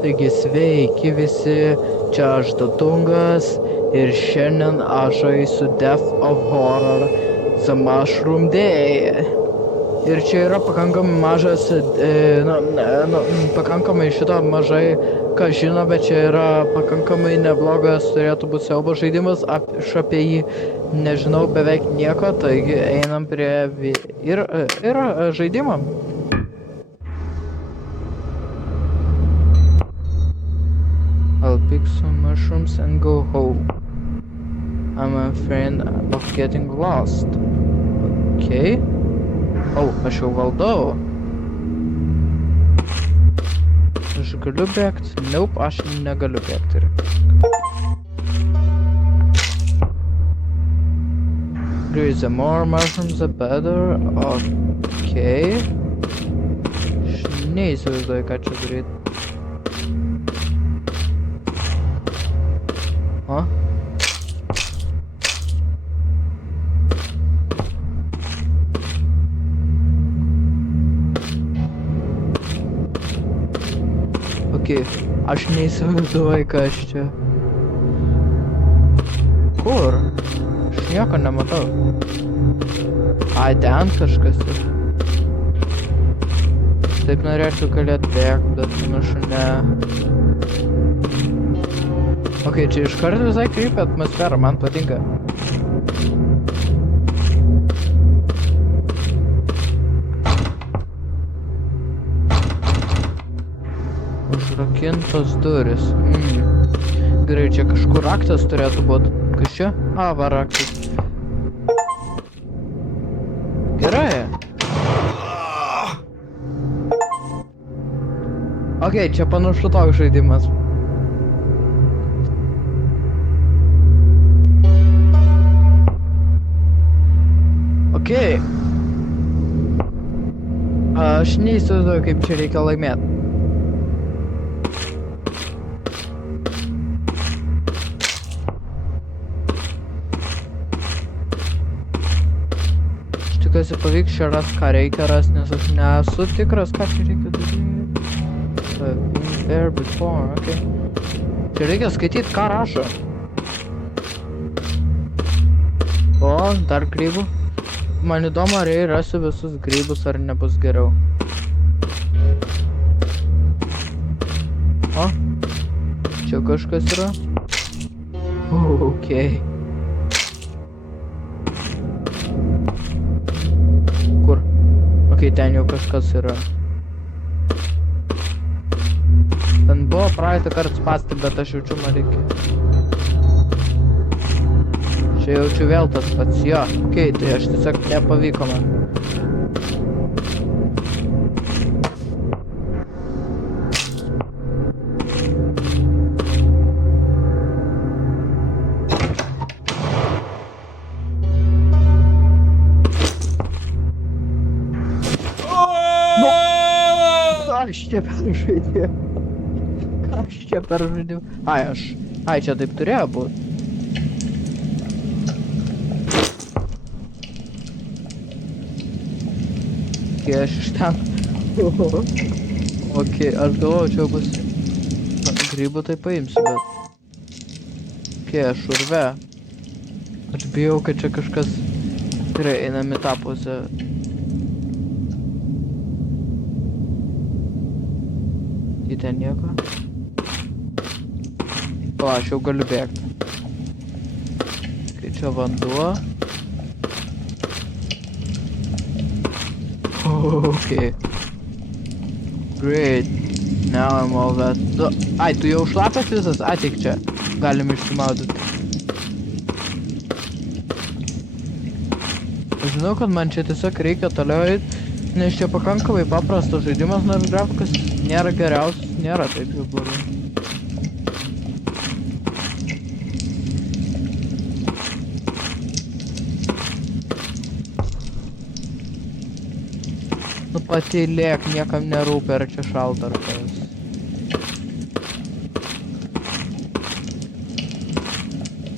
Taigi sveiki visi, čia aš Datungas ir šiandien aš žaisiu Death of Horror The Mushroom Day. Ir čia yra pakankamai mažas, pakankamai šito mažai ką žino, bet čia yra pakankamai neblogas, turėtų būti siaubo žaidimas, aš apie jį nežinau beveik nieko, taigi einam prie ir žaidimo. I'll pick some mushrooms and go home. I'm afraid of getting lost. Okay. Oh, aš jau valdau. Aš galiu bėgti? Nope, aš negaliu bėgti. The more mushrooms the better. Okay. Aš neįsivaizduoju, ką čia daryti. Huh? Okay, aš neįsivaizduoju, kas čia. Kur? Aš nieko nematau. Ai, ten kažkas yra. Taip norėčiau galėti bėgti, bet panašu ne. Ok, čia iš karto visai kreipia atmosfera, man patinka. Užrakintos duris. Gerai, čia kažkur raktas turėtų būti. Kas čia? A, va, raktas. Gerai. Ok, čia panašu toks žaidimas. Okay. Aš neįsivaizduoju, kaip čia reikia laimėti. Aš tikiuosi pavyks čia rast, ką reikia rast, nes aš nesu tikras, ką čia reikia daryti. Been there before, okay. Čia reikia skaityti, ką rašo. O, dar grybų. Man įdomu, ar jei rasiu visus grybus, ar nebus geriau. O, čia kažkas yra. Okay. Kur? Ok, ten jau kažkas yra. Ten buvo praeitą kartą spasti, bet aš jaučiu, man reikia. Čia jaučiu vėl tas pats, jo. Ok, tai aš tiesiog nepavyko man. Aš čia peržaidėjau. Aš čia peržaidėjau. Ai, čia taip turėjo būti. Aš iš ten. Ok, aš galvoju, čia bus grybų, tai paimsiu, bet. Ok, aš urve. Aš bijau, kad čia kažkas. Gerai, einam į tą pusę. Į ten nieko. O, aš jau galiu bėgti. Ok, čia vanduo. Okay. Great. Now I'm all that. Ai, tu jau šlapas visas? Ateik čia. Galim išsimaudyti. Aš žinau, kad man čia tiesiog reikia toliau eiti, nes čia pakankamai paprastas žaidimas, nors grafikas nėra geriausias, nėra taip jau blogai. Nu patylėk, niekam nerūpi, ar čia šalta ar kas.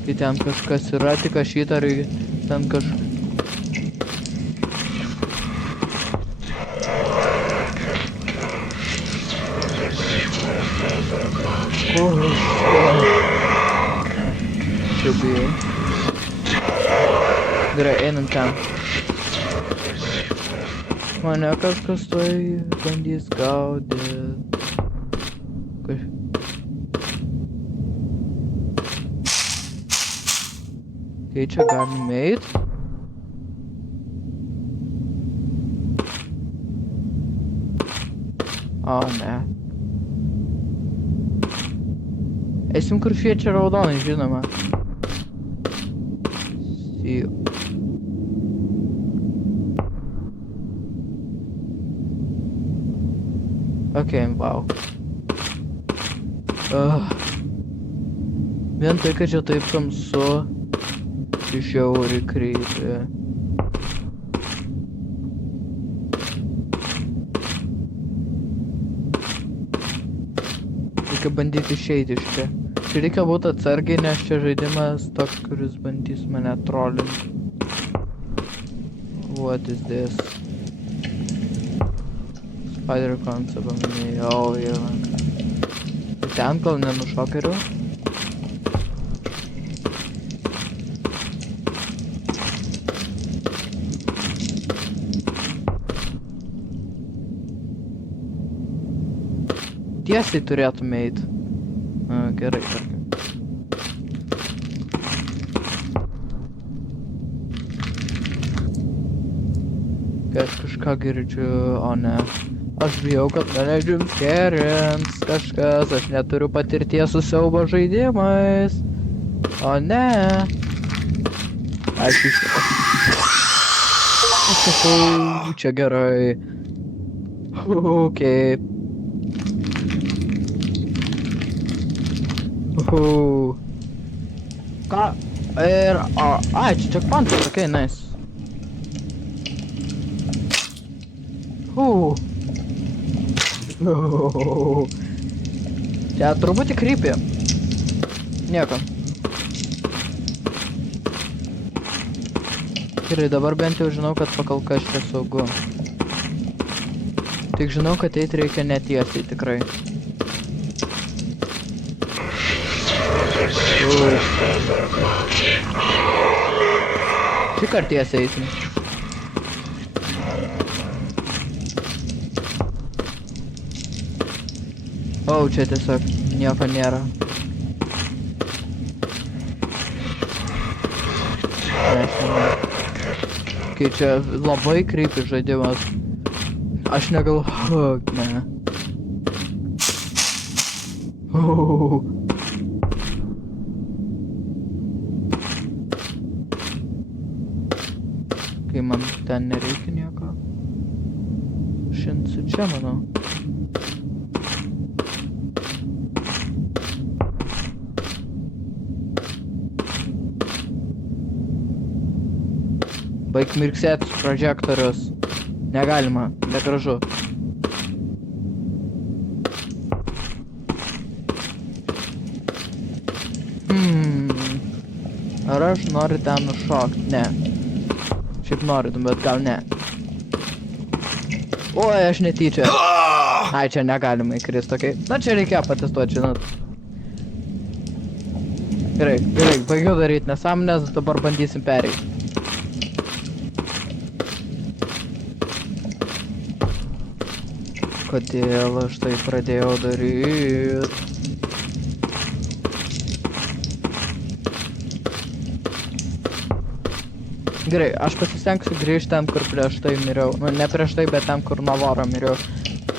Kai ten kažkas yra, tik aš įtariu, ten kažkas. bijau. Gerai, einam ten. Mane kažkas tai bandys gaudyt. Kai čia galim eit? O, ne. Eisim, kur šviečia raudonai, žinoma. Okay, wow. Vien tai, kad čia taip tamsu, žiauriai kreipia. Reikia bandyti išeiti iš čia. Čia reikia būti atsargiai, nes čia žaidimas toks, kuris bandys mane trollinti. What is this? Spider concept paminėjau, jau. Ten gal nenušokeriu? Tiesiai turėtume eit. Gerai, tarkim. Aš kažką girdžiu, o ne. Aš bijau, kad mane jumpscarins kažkas, aš neturiu patirties su siaubo žaidimais. O ne. Aš iš... Čia gerai. Okei. Ką? Ir... Ai, čia checkpointas, okei, nice. Čia truputį creepy. Nieko. Gerai, dabar bent jau žinau, kad pakal kas čia saugu. Tik žinau, kad eit reikia netiesiai tikrai. Šį kartą tiesiai eisim. O, čia tiesiog nieko nėra. Kai čia labai creepy žaidimas. Aš negalvoju, ne. Kai man ten nereikia nieko. Šinsiu čia, manau. Baik mirksėt prožektorius. Negalima, negražu. Ar aš noriu ten nušokt? Ne. Šiaip noriu, bet gal ne. Oi, aš netyčia. Ai, čia negalima įkrist, okei. Na, čia reikėjo patestuoti, žinot. Gerai, baigiau daryti nesąmonės, dabar bandysim pereiti. Kodėl aš tai pradėjau daryt? Gerai, aš pasistengsiu grįžti ten, kur prieš tai miriau. Nu, ne prieš tai, bet ten, kur Navaro miriau.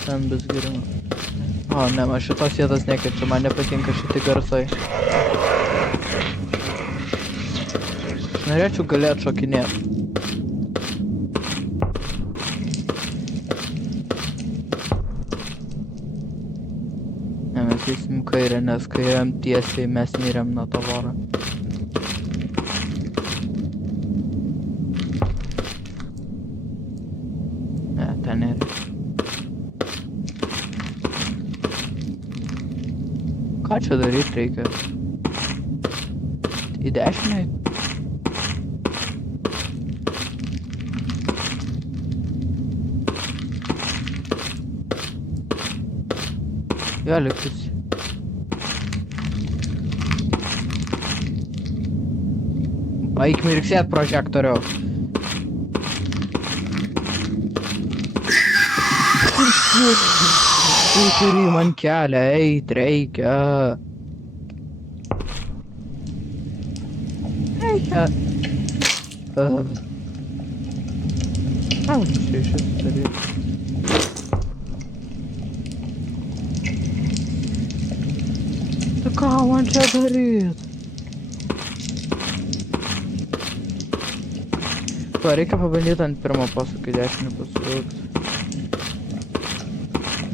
Ten bus geriau. O, ne, man šitos vietos nekirčiu, man nepatinka šitie garsai. Aš norėčiau galėt šokinėti. Eisim kairę, nes kai ėjom tiesiai, mes mirėm nuo Tavoro. Ne, ten nėra. Ką čia daryt reikia? Į dešinę? Jo, likus. Eik mirksėt prožektoriau. Tu turi man kelią, eit reikia. Reikia. Ką čia šis dalykas? Tai ką man čia daryt? Reikia pabandyti ant pirmo posūkio dešinį pasukti.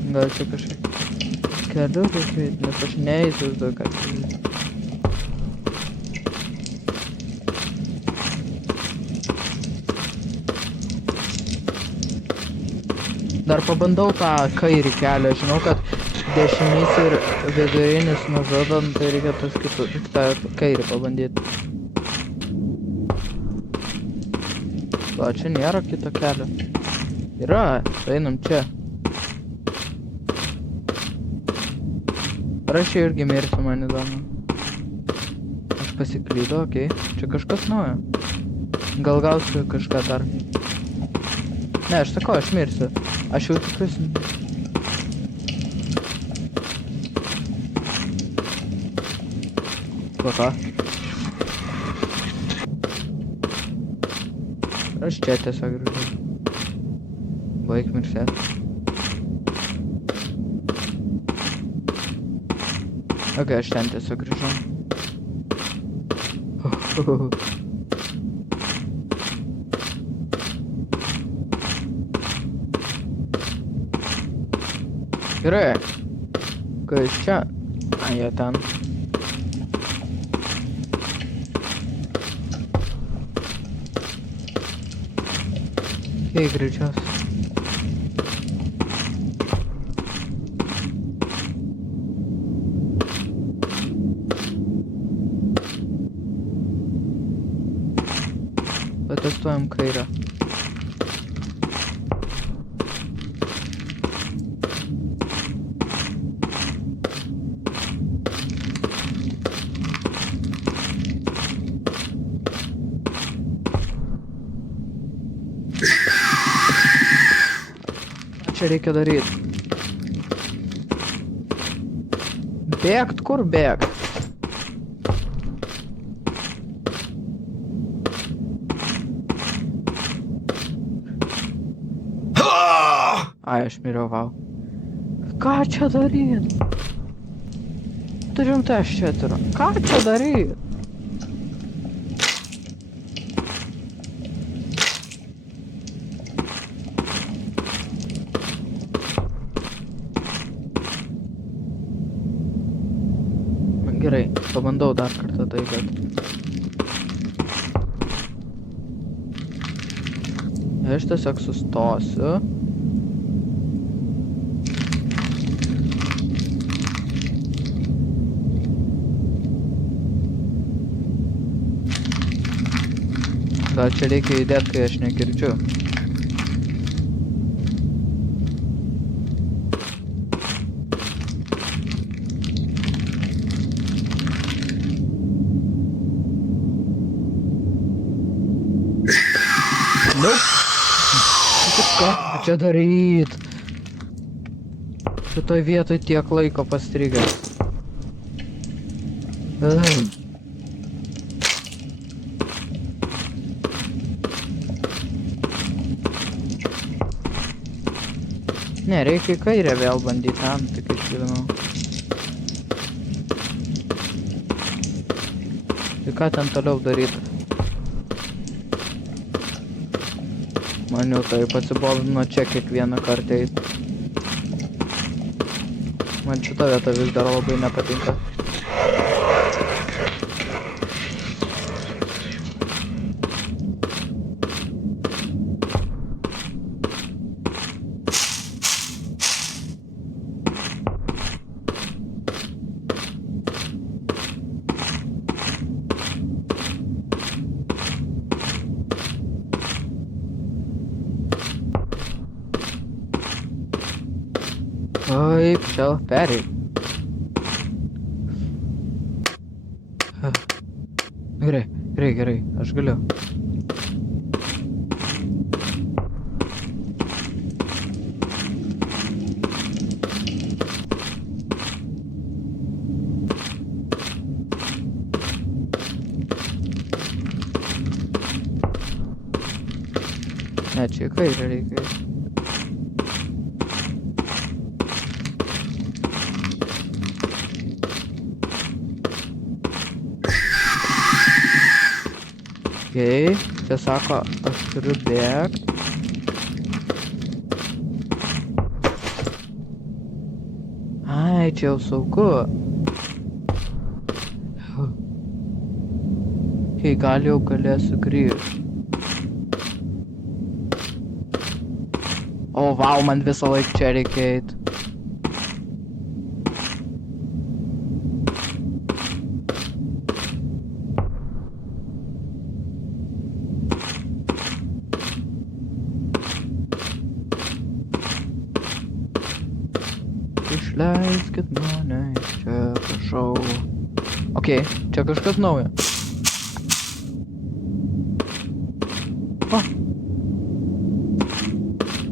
Gal čia kažkaip keliu reikia, nes aš neįsivaizduoju, ką čia. Dar pabandau tą kairį kelią, žinau, kad dešinys ir vidurinis nužudant, tai reikia tas kitų, tik tą kairį pabandyti. O, čia nėra kito kelio. Yra, einam čia. Ar aš čia irgi mirsiu, man įdomu. Aš pasiklydau, okei. Čia kažkas naujo. Gal gausiu kažką dar. Ne, aš sakau, aš mirsiu. Aš jau tikiuosi. Po ką? Aš čia tiesiog grįžau. Baig miršėt. Ok, aš ten tiesiog grįžau. Gerai. Kas čia? A, jie ten. Jei greičiausiai. Patestuojam kairę. Čia reikia daryti. Bėgt, kur bėgt? Ai, aš miriau, vau. Ką čia daryt? Turim tai aš čia turiu. Ką čia daryt? Gerai, pabandau dar kartą tai, bet... Aš tiesiog sustosiu. Gal čia reikia įdėti, kai aš negirdžiu. Ką čia daryt? Šitoj vietoj tiek laiko pastrigęs. Ne, reikia į kairę vėl bandyti ten, tik išgyvenau. Tai ką ten toliau daryti? Man jau taip atsibodino čia kiekvieną kartą eit. Man šita vieta vis dar labai nepatinka. Taip, čia perėjai. Gerai, Gerai, aš galiu. Ne, čia į kairę reikia. Okei, čia sako, aš turiu bėgt. Ai, čia jau saugu. Okei, gal jau galėsiu grįžti. O, vau, man visą laiką čia reikia eit. Išleiskit mane iš čia, prašau. Okei, čia kažkas naujo.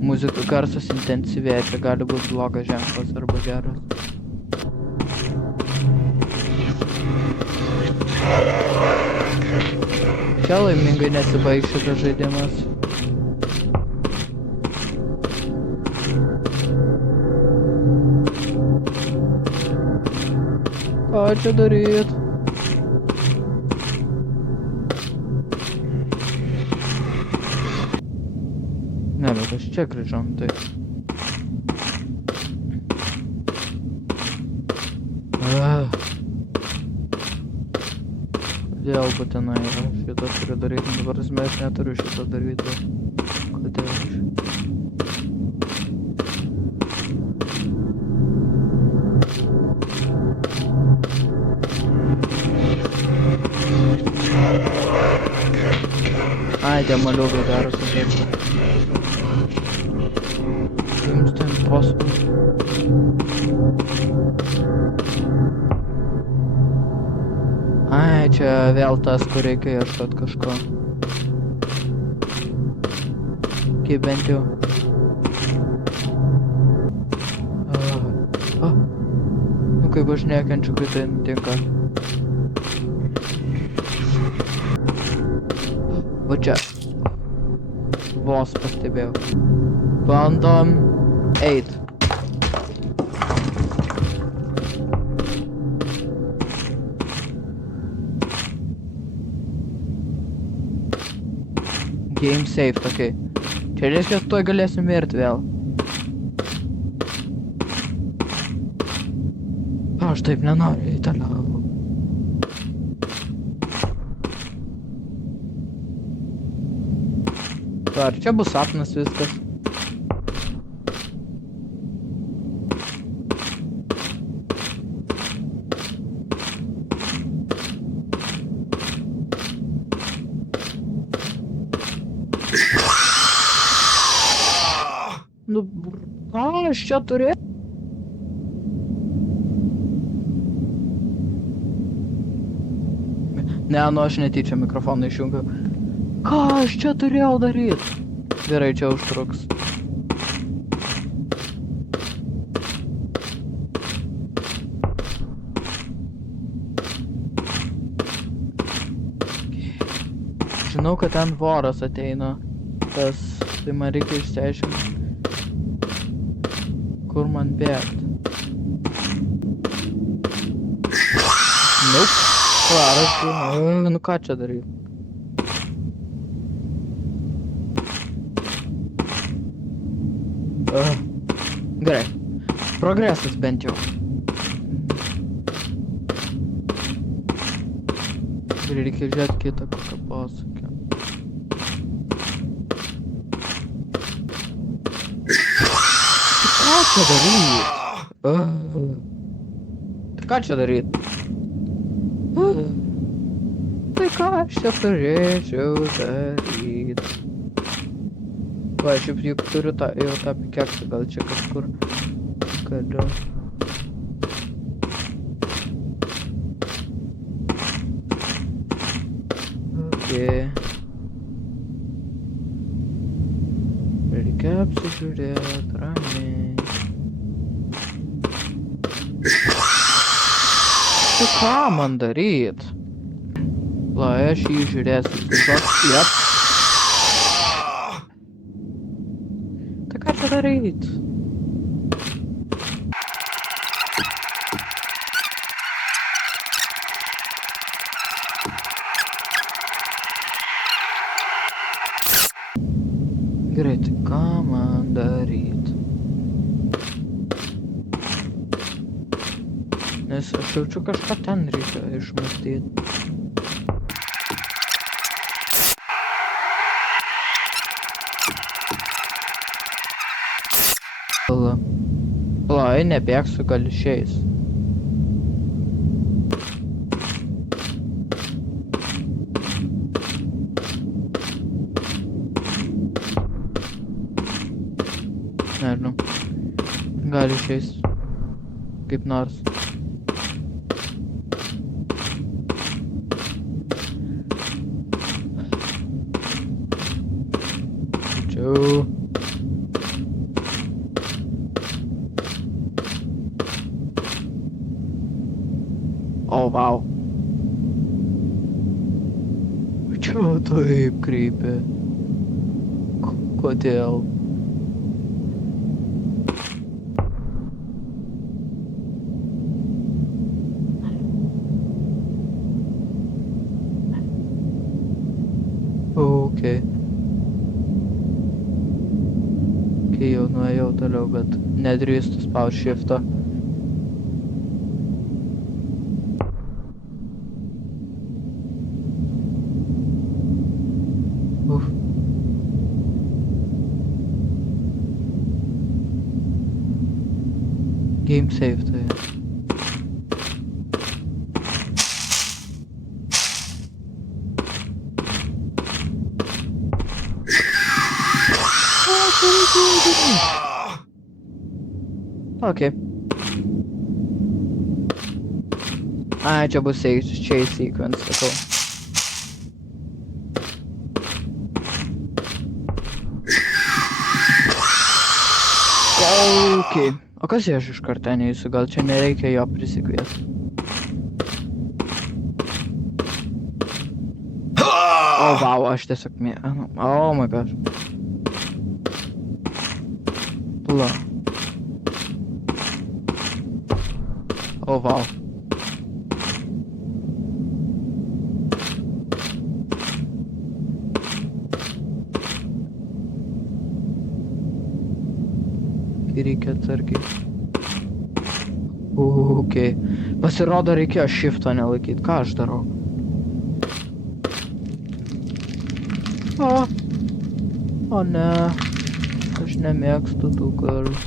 Muzika garsas intensyvėja, čia gali būti blogas ženklas arba geras. Čia laimingai nesibaigs šitas žaidimas. Ką čia daryt? Ne, bet aš čia grįžom, tai. Kodėl būtinai yra šitą turiu daryti, dabar aš neturiu šitą daryti. Kodėl aš? Ai, demaliukai darosi taip. Seems to impossible. Ai, čia vėl tas, kur reikia ieškot kažko. Kaip bent jau. Nu kaip aš nekenčiu, kai tai nutinka. Va čia. Vos pastebėjau. Bandom eit. Game saved, okei. Čia reiškia, tuoj galėsim mirti vėl. Aš taip nenoriu į toliau. Ar čia bus sapnas viskas? Nu, ką aš čia turiu? Ne, nu aš netyčia mikrofoną išjungiau. Ką aš čia turėjau daryti? Gerai, čia užtruks. Žinau, kad ten voras ateina. Tai man reikia išsiaiškinti. Kur man bėgt? Nope. Klaras, nu ką čia daryti? Gerai. Progresas bent jau. Reikia žiūrėti kitą kokią posūkį. Ką čia daryt? Ką čia daryt? Tai ką aš čia turėčiau daryt? Va, aš juk turiu jau tą pikeksą, gal čia kažkur galiu. Reikia apsižiūrėt ramiai. Tai ką man daryt? Lai aš jį žiūrėsiu. Tiesiog, jep. Tai ką čia daryt? Gerai, tai ką man daryt? Nes aš jaučiu kažką ten reikia išmąstyt. Pala, nebėgsiu, gal išeis. Nežinau. Gal išeis. Kaip nors. Tačiau... O, vau. Čia taip kreipia. Kodėl? Okay. Kai jau nuėjau toliau, bet nedrįstu spaust shift'o. Game save tai. Okay. Ai, čia bus chase sequence, sakau. Okay. O kas aš iš karto neįsiu, gal čia nereikia jo prisikviesti. O, vau, aš tiesiog oh my god. Pala. O, vau. Reikia atsargiai. Okay. Pasirodo, reikėjo shift'o nelaikyt. Ką aš darau? O ne. Aš nemėgstu tų karus.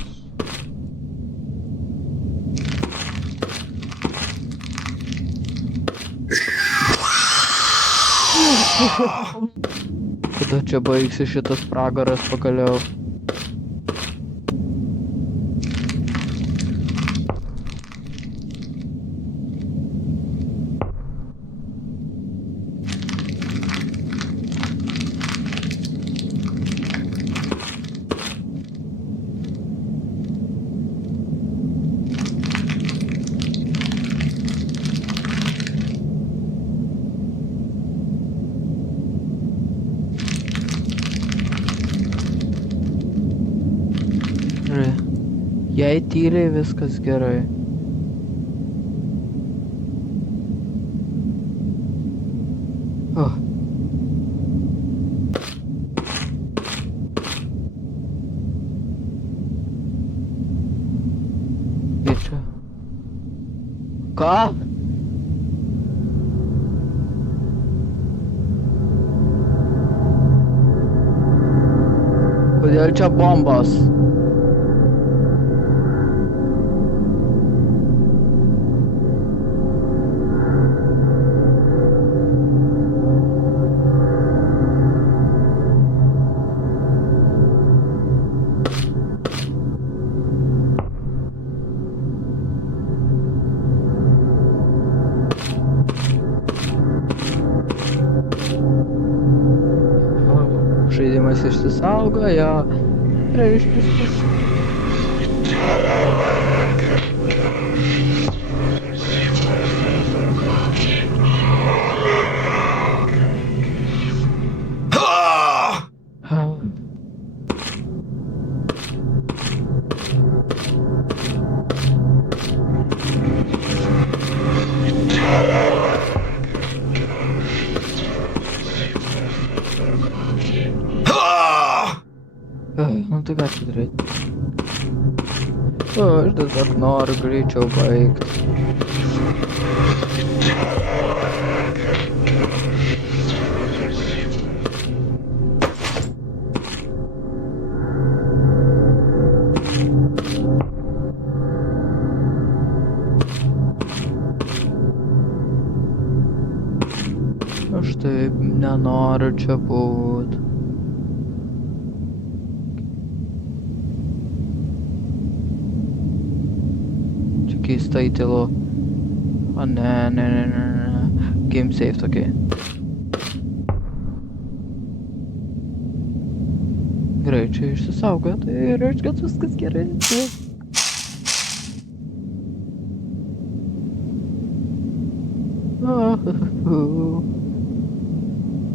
Kada čia baigsi šitas pragaras pagaliau? Jei tyliai viskas gerai. Ir čia. Ką? Kodėl čia bombos? Žaidimas išsisaugojo. reiškia. Nu tai ką čia daryti? O, aš tiesiog noriu greičiau baigti. Aš taip nenoriu čia būt. Čia keistai tylu. O ne. Game save tokie. Gerai, čia išsisaugo, tai reiškia viskas gerai.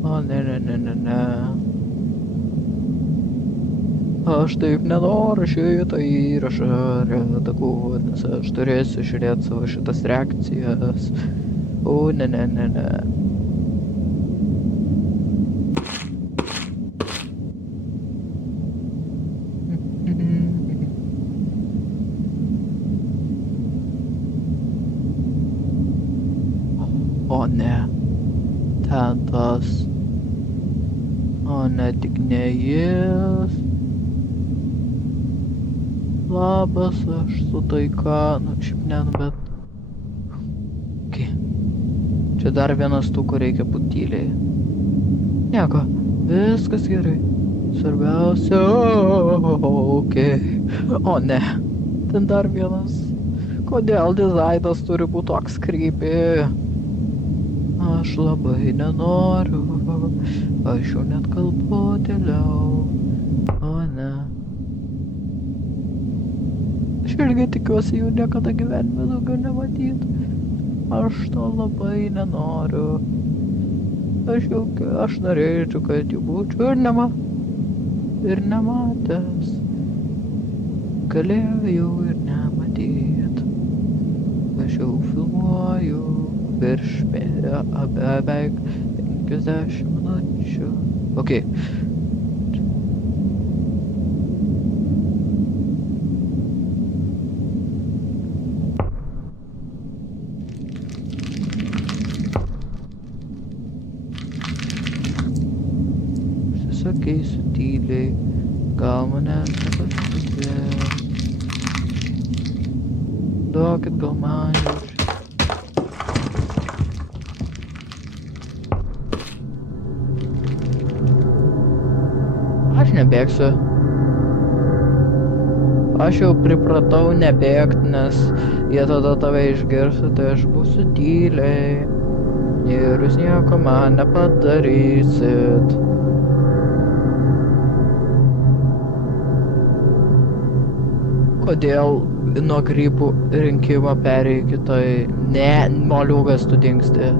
O ne. Aš taip nenoriu šitą įrašą redaguoti, nes aš turėsiu žiūrėti savo šitas reakcijas. O ne. O ne. Ten tas. O ne, tik ne jis. Labas, aš su taika, nu šiaip ne, nu bet... Okay. Čia dar vienas tų, kur reikia būt tyliai. Nieko, viskas gerai. Svarbiausia, okei. O ne, ten dar vienas. Kodėl dizainas turi būt toks creepy? Aš labai nenoriu, aš jau net kalbu tyliau. O ne. Aš irgi tikiuosi jų niekada gyvenime daugiau nematyt. Aš to labai nenoriu. Aš norėčiau, kad jų būčiau ir nematęs. Galėjau ir nematyt. Aš jau filmuoju virš beveik 50 minučių. Okei. Keisiu tyliai, gal manęs nepastebės. Duokit, gal man jau Aš nebėgsiu. Aš jau pripratau nebėgt, nes jie tada tave išgirsta, tai aš būsiu tyliai. Ir jūs nieko man nepadarysit. Kodėl nuo grybų rinkimo perėjai kitoj... Ne, moliūgas tu dingsti.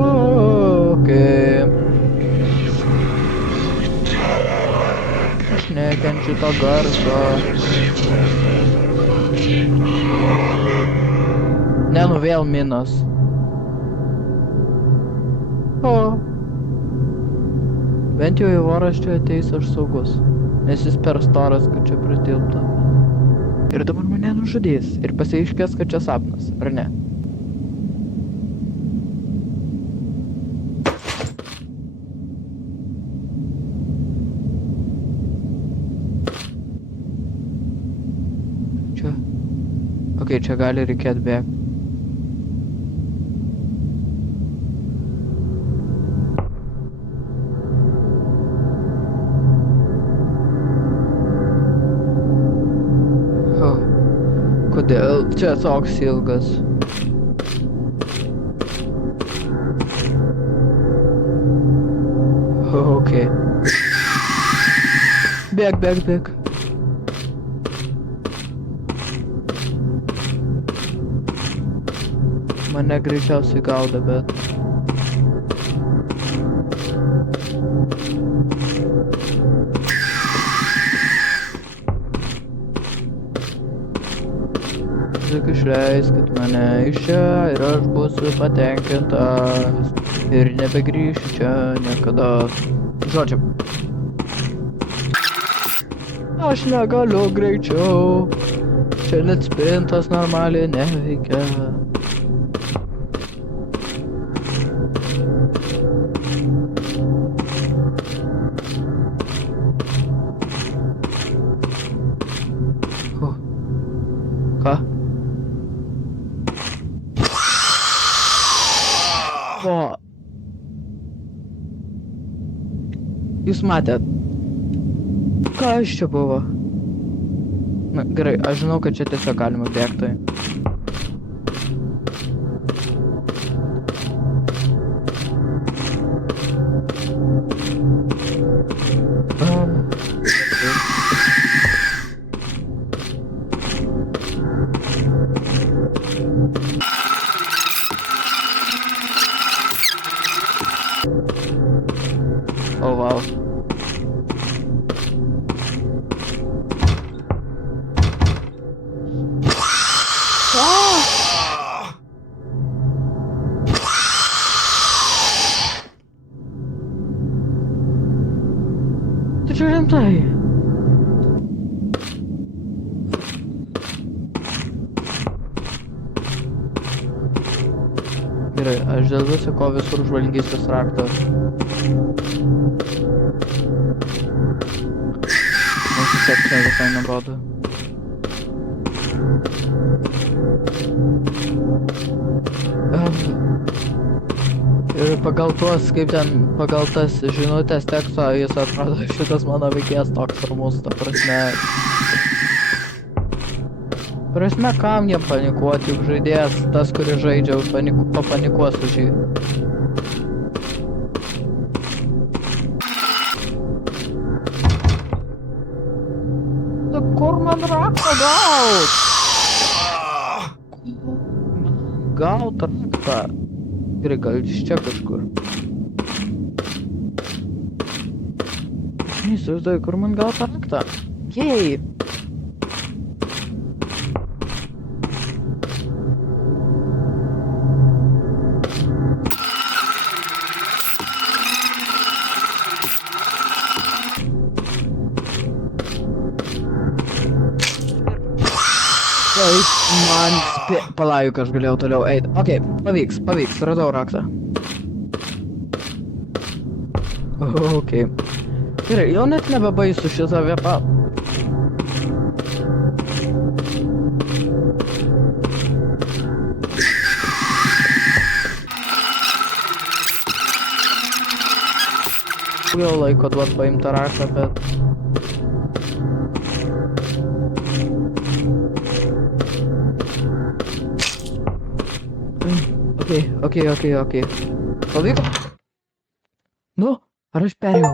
Okei. Aš nekenčiu to garso. Ne, nu vėl minas. O. Bent jau į voras čia ateis aš saugus. Nes jis per storas, kad čia pritilptų. Ir dabar mane nužudys. Ir pasiaiškės, kad čia sapnas, ar ne? Čia. Okei, čia gali reikėt bėgti. Kodėl čia toks ilgas? O, Okay. Bėg. Mane greičiausiai gaudo, bet... Tik išleiskit mane iš čia ir aš būsiu patenkintas. Ir nebegrįšiu čia niekada. Žodžiu. Aš negaliu greičiau. Čia net spintas normaliai neveikia. Ką? O. Jūs matėt? Kas čia buvo? Na, gerai, aš žinau, kad čia tiesiog galima bėgti. Oh, wow. Tai čia rimtai. Gerai, aš dėl viso ko visur žvalgystės raktas. Mums vis tiek čia visai nerodo. Ir pagal tuos, kaip ten, pagal tas žinutės teksto, jis atrodo šitas mano veikėjas toks ramus, ta prasme. Prasme, kam jiem panikuoti, juk žaidėjas, tas, kuris žaidžia, papanikuos už jį. Tai kur man raktą gaut? Gaut raktą. Gerai, gal iš čia kažkur. Aš neįsivaizduoju, kur man gaut raktą. Jej! Man palauk, aš galėjau toliau eiti. Okei, pavyks, radau raktą. Okei. Gerai, jau net nebebaisu šitą vietą. Jau laiko duot paimtą raktą, bet... Okei. Pavyko? Nu, ar aš perėjau?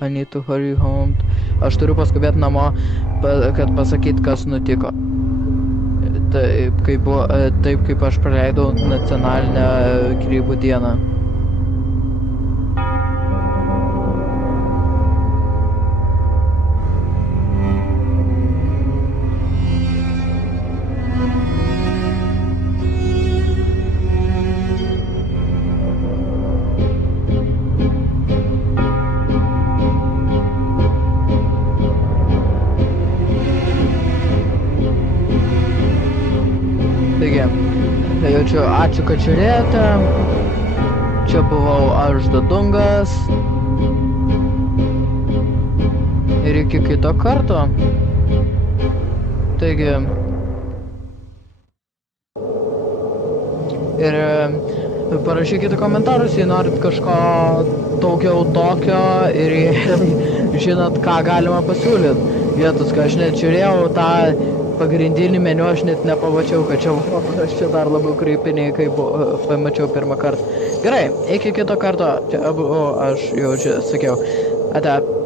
I need to hurry home. Aš turiu paskubėti namo, kad pasakyt, kas nutiko. Taip, kaip aš praleidau nacionalinę grybų dieną. Taigi, ačiū, kad žiūrėjote. Čia buvau aš Dadungas. Ir iki kito karto. Taigi. Ir parašykite komentarus, jei norit kažko daugiau tokio ir žinot, ką galima pasiūlyti. Vietos, ką aš net žiūrėjau tą pagrindinį meniu aš net nepamačiau, kad čia, aš čia dar labiau kreipiniai, kai pamačiau pirmą kartą. Gerai, iki kito karto, čia abu, aš jau čia sakiau. Ate.